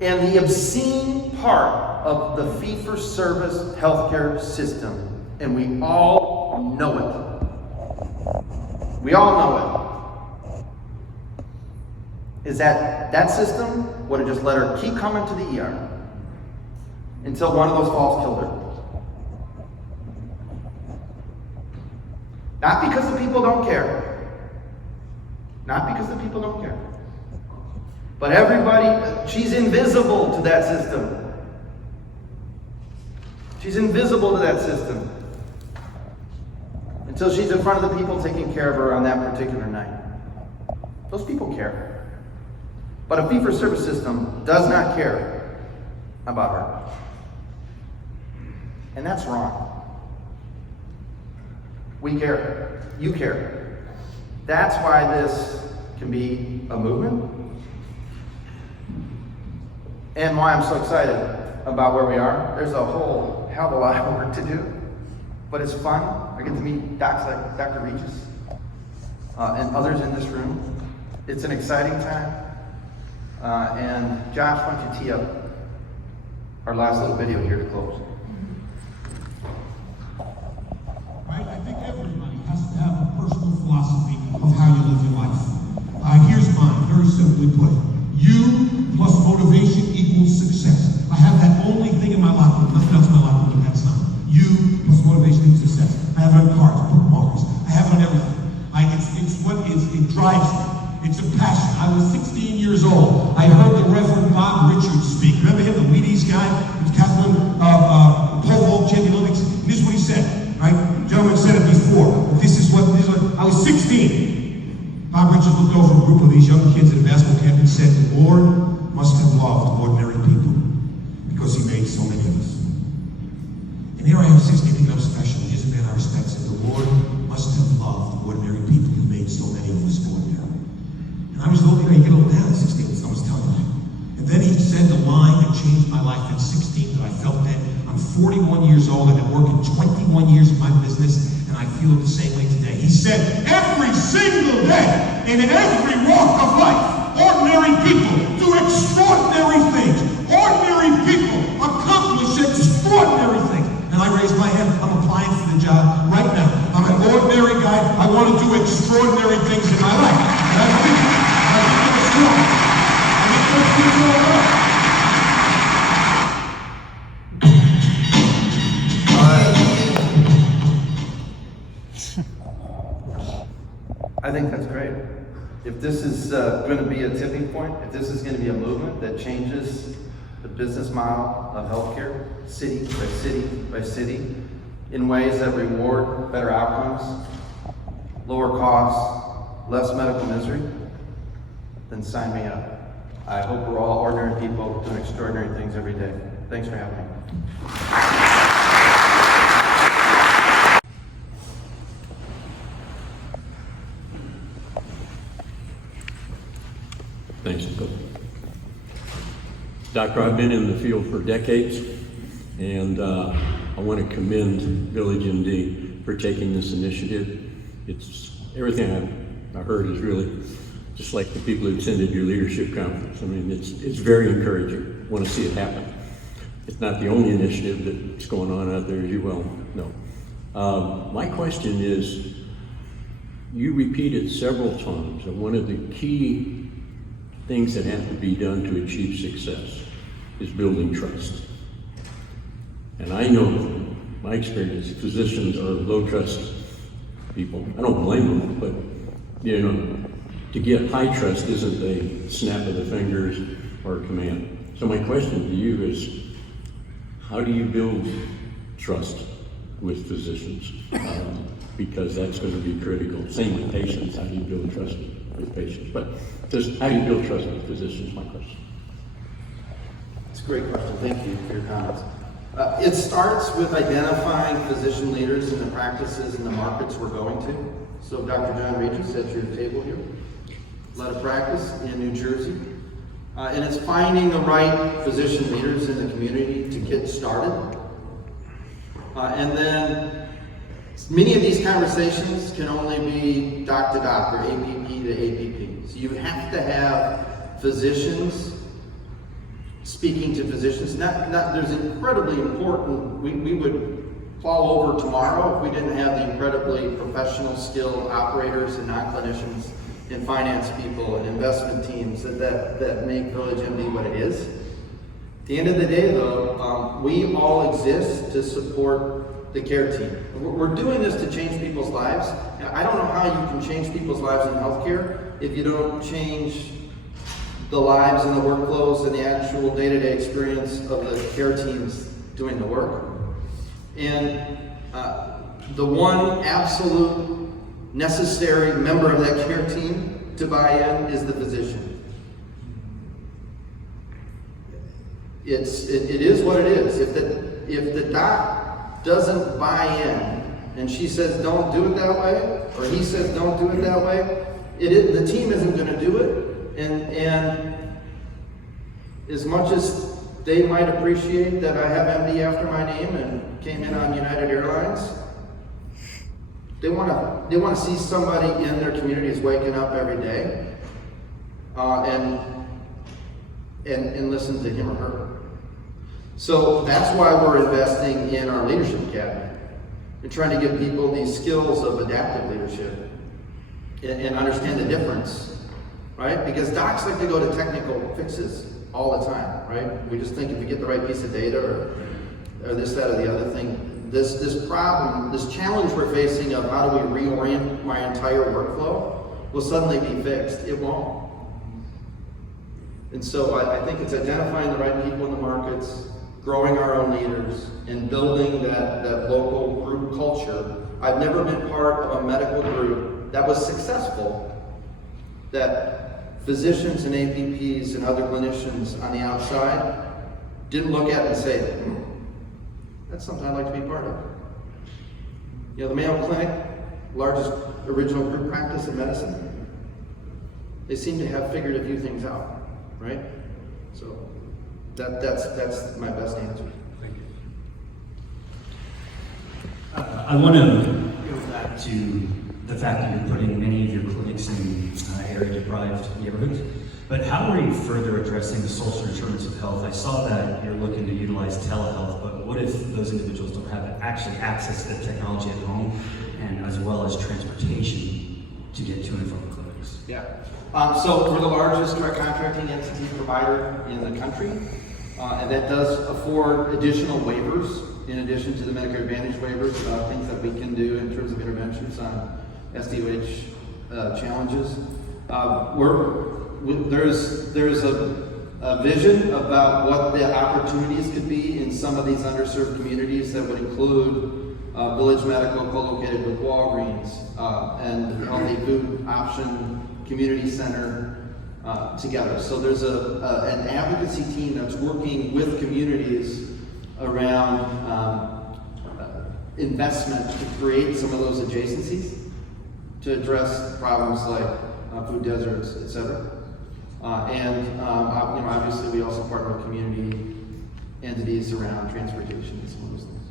And the obscene part of the fee-for-service healthcare system, and we all know it. We all know it. Is that system would have just let her keep coming to the ER until one of those falls killed her. Not because the people don't care. Not because the people don't care. But everybody, she's invisible to that system. She's invisible to that system until she's in front of the people taking care of her on that particular night. Those people care. But a fee-for-service system does not care about her. And that's wrong. We care. You care. That's why this can be a movement. And why I'm so excited about where we are. There's a whole hell of a lot of work to do, but it's fun. I get to meet docs like Dr. Regis and others in this room. It's an exciting time. And Josh, why don't you tee up our last little video here to close. Right? I think everybody has to have a personal philosophy of how you live your life. Here's mine, very simply put. You plus motivation equals success. I have that only thing in my life, nothing else in my life, but that's not. You plus motivation equals success. I have it on cards, bookmarkers. I have it on everything. It drives me. It's a passion. I was 16 years old. I heard the Reverend Bob Richards speak. Remember him, the Wheaties guy? He was Catherine pole vault champion Olympics. And this is what he said, right? The gentleman said it before. I was 16. Bob Richards looked over a group of these young kids at a basketball camp and said, "The Lord must have loved ordinary people because he made so many of us." And here I am, 16, thinking I'm special. Here's a man I respect, said, "The Lord must have loved ordinary people. He made so many of us ordinary." And I was a little, you get a little down at 16 when someone's telling you that. And then he said the line that changed my life at 16 that I felt that I'm 41 years old. I've been working 21 years in my business, and I feel it the same way today. He said, every single day, and in every walk of life, ordinary people do extraordinary things. Ordinary people accomplish extraordinary things. And I raised my hand. I'm applying for the job right now. I'm an ordinary guy. I want to do extraordinary things in my life. And I think that's wrong. I think that's wrong. I think that's great. If this is going to be a tipping point, if this is going to be a movement that changes the business model of healthcare, city by city by city, in ways that reward better outcomes, lower costs, less medical misery, then sign me up. I hope we're all ordinary people doing extraordinary things every day. Thanks for having me. Thanks, Nicole. Doctor, I've been in the field for decades, and I want to commend Village MD for taking this initiative. It's everything I've heard is really just like the people who attended your leadership conference. I mean, it's very encouraging. I want to see it happen. It's not the only initiative that's going on out there, as you well know. My question is, you repeated several times that one of the key things that have to be done to achieve success is building trust. And I know from my experience, physicians are low trust people. I don't blame them, but you know, to get high trust isn't a snap of the fingers or a command. So my question to you is, how do you build trust with physicians? Because that's going to be critical. Same with patients. How do you build trust with patients? But just how do you build trust with physicians? My question. It's a great question. Thank you for your comments. It starts with identifying physician leaders in the practices and the markets we're going to. So Dr. John Regis at your table here led a practice in New Jersey. And it's finding the right physician leaders in the community to get started. And then many of these conversations can only be doc to doc or APP to APP. So you have to have physicians speaking to physicians. There's incredibly important, we would fall over tomorrow if we didn't have the incredibly professional, skilled operators and non-clinicians and finance people and investment teams that make Village MD what it is. At the end of the day though, we all exist to support the care team. We're doing this to change people's lives. I don't know how you can change people's lives in healthcare if you don't change the lives and the workflows and the actual day-to-day experience of the care teams doing the work. And the one absolute necessary member of that care team to buy in is the physician. It is what it is. If the doc doesn't buy in and she says don't do it that way, or he says don't do it that way, the team isn't going to do it. And as much as they might appreciate that I have MD after my name and came in on United Airlines, they want to see somebody in their communities waking up every day and listen to him or her. So that's why we're investing in our leadership academy and trying to give people these skills of adaptive leadership and understand the difference, right? Because docs like to go to technical fixes all the time, right? We just think if we get the right piece of data or this, that, or the other thing, this problem, this challenge we're facing of how do we reorient my entire workflow will suddenly be fixed. It won't. And so I think it's identifying the right people in the markets, growing our own leaders, and building that local group culture. I've never been part of a medical group that was successful, that physicians and APPs and other clinicians on the outside didn't look at and say, that's something I'd like to be part of. You know, the Mayo Clinic, largest original group practice in medicine, they seem to have figured a few things out, right? So that's my best answer. Thank you. I want to go back to the fact that you're putting many of your clinics in area-deprived neighborhoods. But how are you further addressing the social determinants of health? I saw that you're looking to utilize telehealth, but what if those individuals don't have actually access to the technology at home, and as well as transportation to get to and from the clinics? Yeah. So we're the largest direct contracting entity provider in the country, and that does afford additional waivers in addition to the Medicare Advantage waivers, things that we can do in terms of interventions on SDOH challenges. There's a vision about what the opportunities could be in some of these underserved communities that would include Village Medical co-located with Walgreens and Healthy Food Option Community Center together. So there's an advocacy team that's working with communities around investment to create some of those adjacencies to address problems like food deserts, et cetera. Obviously we also partner with community entities around transportation and some of those things.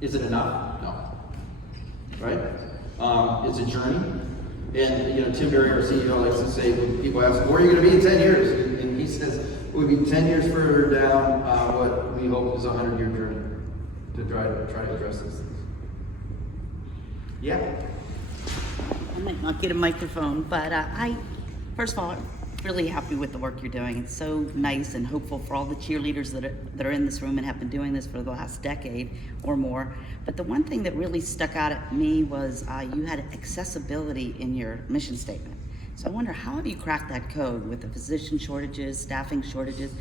Is it enough? No. Right? It's a journey. And Tim Berry, our CEO, likes to say, when people ask, where are you going to be in 10 years? And he says, we'll be 10 years further down what we hope is a 100-year journey to try to address these things. Yeah. I might not get a microphone, but first of all, I'm really happy with the work you're doing. It's so nice and hopeful for all the cheerleaders that are in this room and have been doing this for the last decade or more. But the one thing that really stuck out at me was you had accessibility in your mission statement. So I wonder, how have you cracked that code with the physician shortages, staffing shortages?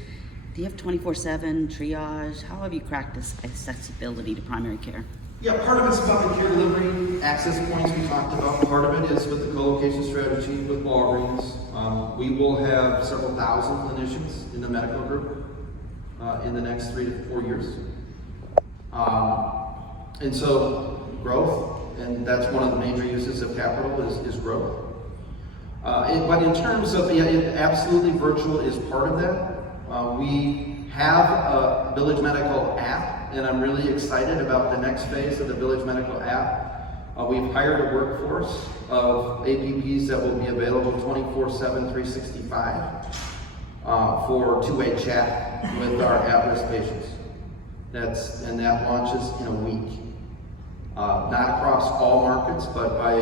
Do you have 24/7 triage? How have you cracked this accessibility to primary care? Yeah, part of it's about the care delivery access points we talked about. Part of it is with the co-location strategy with Walgreens. We will have several thousand clinicians in the medical group in the next 3 to 4 years. And so growth, and that's one of the major uses of capital is growth. But in terms of, absolutely virtual is part of that. We have a Village Medical app, and I'm really excited about the next phase of the Village Medical app. We've hired a workforce of APPs that will be available 24/7, 365 for two-way chat with our at-risk patients. That launches in a week. Not across all markets, but by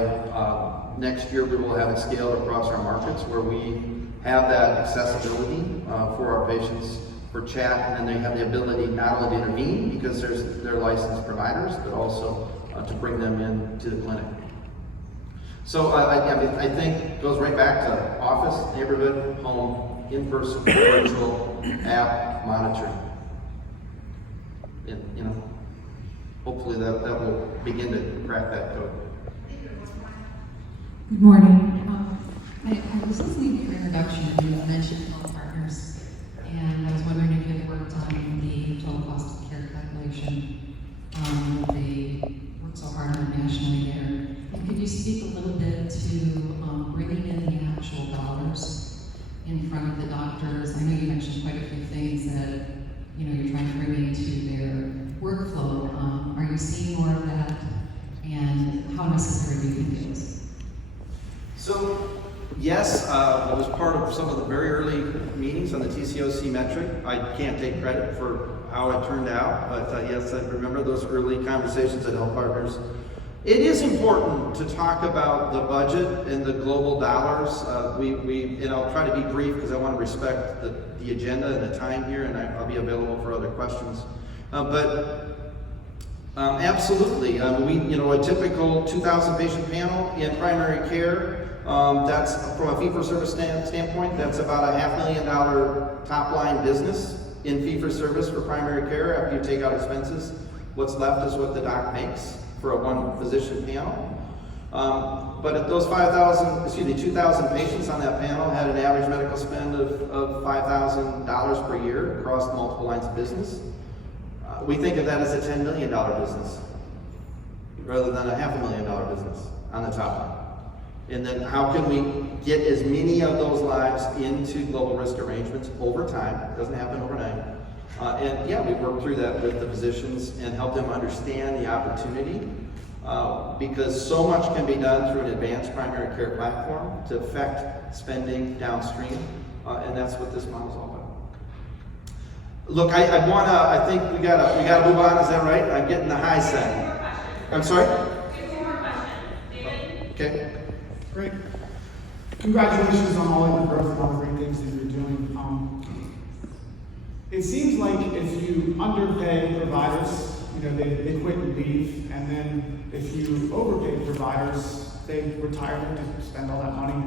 next year we will have it scaled across our markets where we have that accessibility for our patients for chat, and then they have the ability not only to intervene because they're licensed providers, but also to bring them in to the clinic. So I think it goes right back to office, neighborhood, home, in-person, virtual, app, monitoring. And, hopefully that will begin to crack that code. Good morning. I was listening to your introduction, and you mentioned health partners, and I was wondering if you had worked on the total cost of care calculation. They worked so hard on it nationally there. And could you speak a little bit to bringing in the actual dollars in front of the doctors? I know you mentioned quite a few things that you're trying to bring into their workflow. Are you seeing more of that, and how necessary do you think it is? So, yes, I was part of some of the very early meetings on the TCOC metric. I can't take credit for how it turned out, but yes, I remember those early conversations at Health Partners. It is important to talk about the budget and the global dollars. And I'll try to be brief because I want to respect the agenda and the time here, and I'll be available for other questions. Absolutely, a typical 2,000 patient panel in primary care. That's from a fee-for-service standpoint. That's about a $500,000 top-line business in fee-for-service for primary care. After you take out expenses, what's left is what the doc makes for a one-physician panel. But if those 2,000 patients on that panel had an average medical spend of $5,000 per year across multiple lines of business, we think of that as a $10 million business rather than a $500,000 business on the top line. And then how can we get as many of those lives into global risk arrangements over time? It doesn't happen overnight. We work through that with the physicians and help them understand the opportunity because so much can be done through an advanced primary care platform to affect spending downstream, and that's what this model is all Look, I think we gotta move on, is that right? I'm getting the high side. I'm sorry? Okay. Great. Congratulations on all your growth and all the great things that you're doing. It seems like if you underpay providers, they quit and leave, and then if you overpay providers, they retire and spend all that money.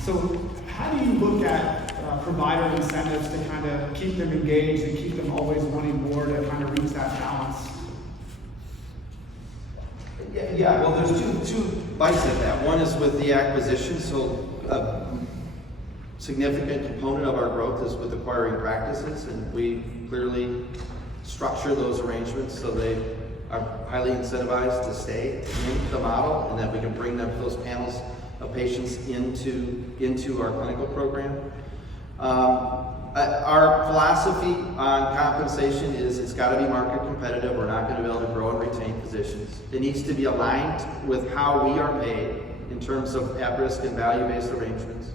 So how do you look at provider incentives to kind of keep them engaged and keep them always wanting more to kind of reach that balance? Yeah, well, there's two bites at that. One is with the acquisition, so a significant component of our growth is with acquiring practices, and we clearly structure those arrangements so they are highly incentivized to stay in the model, and that we can bring those panels of patients into our clinical program. Our philosophy on compensation is it's got to be market competitive. We're not going to be able to grow and retain physicians. It needs to be aligned with how we are paid in terms of at-risk and value-based arrangements.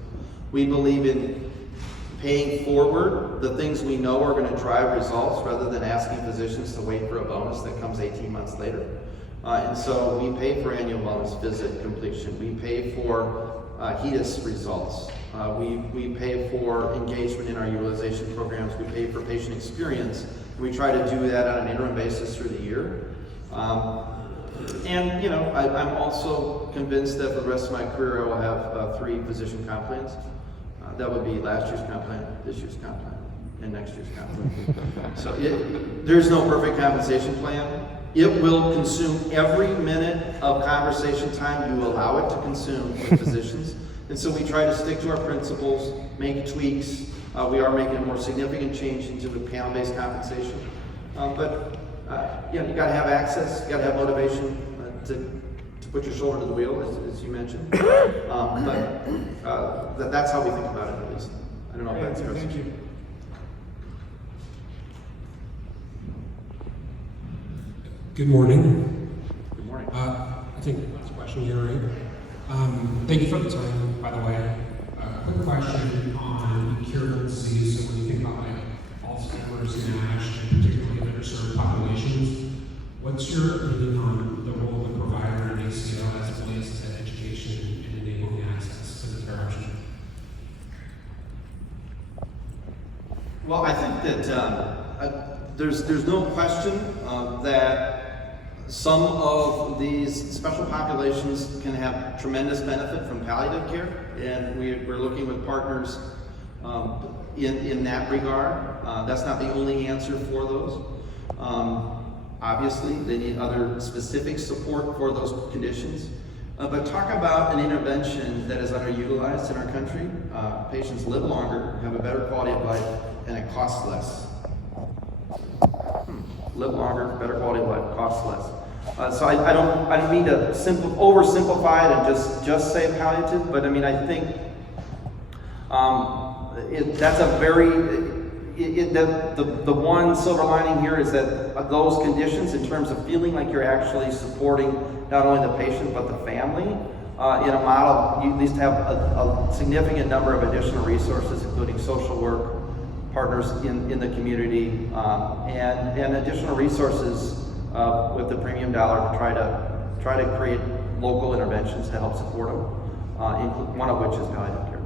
We believe in paying forward the things we know are going to drive results rather than asking physicians to wait for a bonus that comes 18 months later. And so we pay for annual wellness visit completion. We pay for HEDIS results. We pay for engagement in our utilization programs. We pay for patient experience. We try to do that on an interim basis through the year. And I'm also convinced that for the rest of my career I will have 3 physician comp plans. That would be last year's comp plan, this year's comp plan, and next year's comp plan. So there's no perfect compensation plan. It will consume every minute of conversation time you allow it to consume with physicians. And so we try to stick to our principles, make tweaks. We are making a more significant change into the panel-based compensation. But you got to have access, you got to have motivation to put your shoulder to the wheel, as you mentioned. But that's how we think about it, at least. I don't know if that's yours. Thank you. Good morning. Good morning. I think last question here, right? Thank you for the time, by the way. Quick question on curable disease. So when you think about Alzheimer's and NASH, and particularly underserved populations, what's your opinion on the role of the provider in ACO as it relates to education and enabling access to the care option? Well, I think that there's no question that some of these special populations can have tremendous benefit from palliative care, and we're looking with partners in that regard. That's not the only answer for those. Obviously, they need other specific support for those conditions. But talk about an intervention that is underutilized in our country. Patients live longer, have a better quality of life, and it costs less. Live longer, better quality of life, costs less. So I don't mean to oversimplify it and just say palliative, but I mean I think that's a very the one silver lining here is that those conditions, in terms of feeling like you're actually supporting not only the patient but the family in a model, you at least have a significant number of additional resources, including social work, partners in the community, and additional resources with the premium dollar to try to create local interventions to help support them, one of which is palliative care.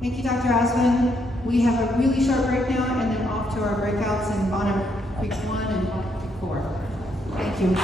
Thank you, Dr. Asplin. We have a really short break now, and then off to our breakouts in Bonham Creek 1 and Bonham Creek 4. Thank you.